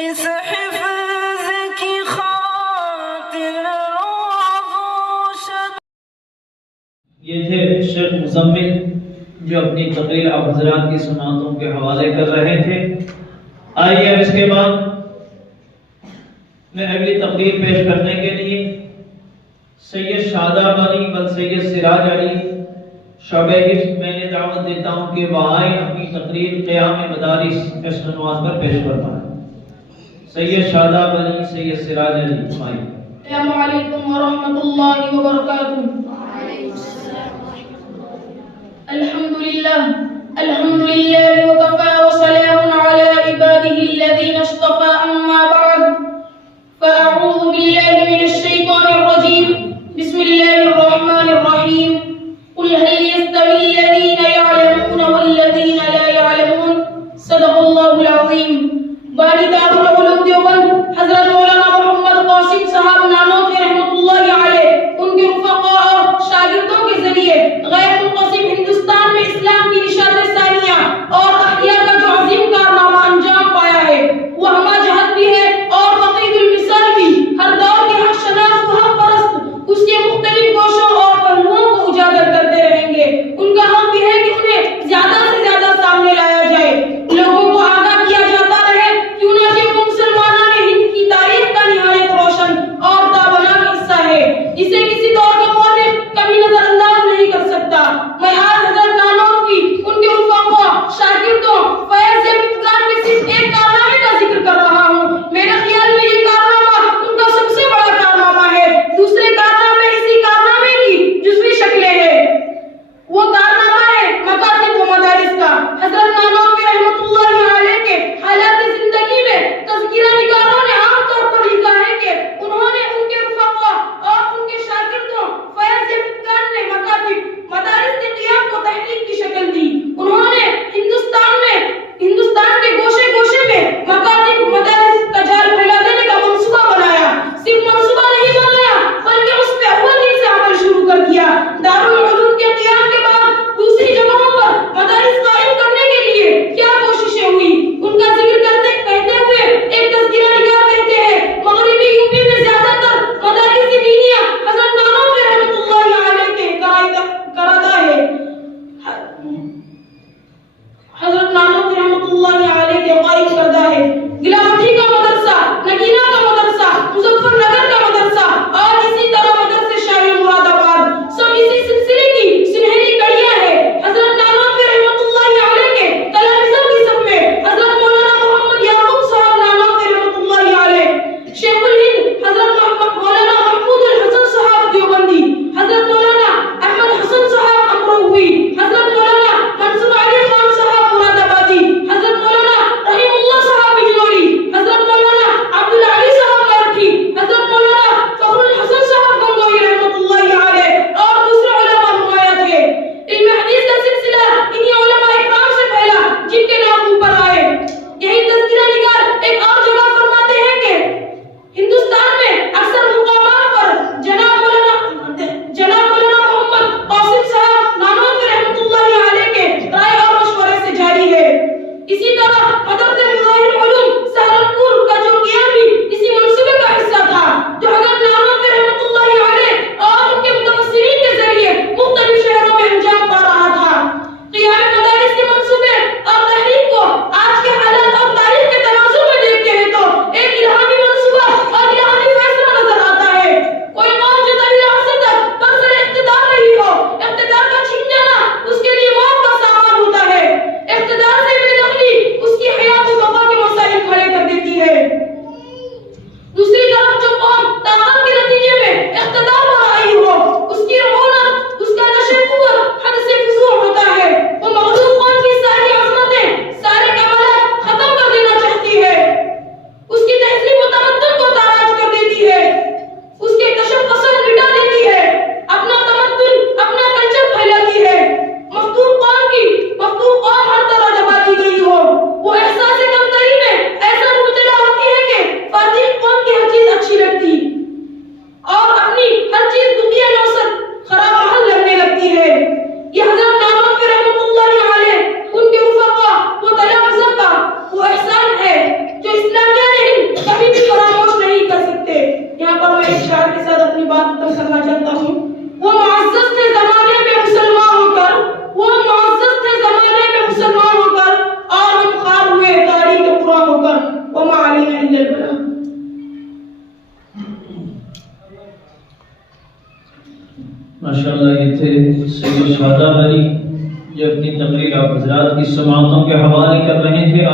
اس حفظ کی خاطر یہ تھے شیخ مزمل جو اپنی تقریر آپ حضرات کی سماعتوں کے حوالے کر رہے تھے۔ آئیے اب اس کے بعد میں اگلی تقریر پیش کرنے کے لیے سید شاداب علی بل سید سراج علی شعبہ حفظ میں نے دعوت دیتا ہوں کہ وہ آئیں اپنی تقریر قیام مدارس اس عنوان پر پیش فرمائیں۔ سید شاداب علی سید سراج علی آئیے۔ السلام علیکم ورحمۃ اللہ وبرکاتہ۔ الحمد لله وكفى وسلام على عباده الذين اصطفى أما بعد فأعوذ بالله من الشيطان الرجيم بسم الله الرحمن الرحيم قل هل يستوي الذين يعلمون والذين لا يعلمون صدق الله العظيم۔ بانی دارالعلوم دیوبند حضرت مولانا محمد قاسم صاحب نانوتوی رحمۃ اللہ علیہ ان کے رفقاء اور شاگردوں کے ذریعے غیر منقسم ہندوستان میں اسلام کی نشاط ثانیہ اور احیاء کا جو عظیم بات کرنا چاہتا ہوں، وہ معزز تھے زمانے میں مسلمان ہو کر، وہ معزز تھے زمانے میں مسلمان ہو کر، اور ہم خوار ہوئے تاریخ قرآن ہو کر، وما علینا الا البلاغ۔ ماشاءاللہ یہ تھے سید شاداب علی، جو اپنی تقریر آپ حضرات کی سماعتوں کے حوالے کر رہے تھے۔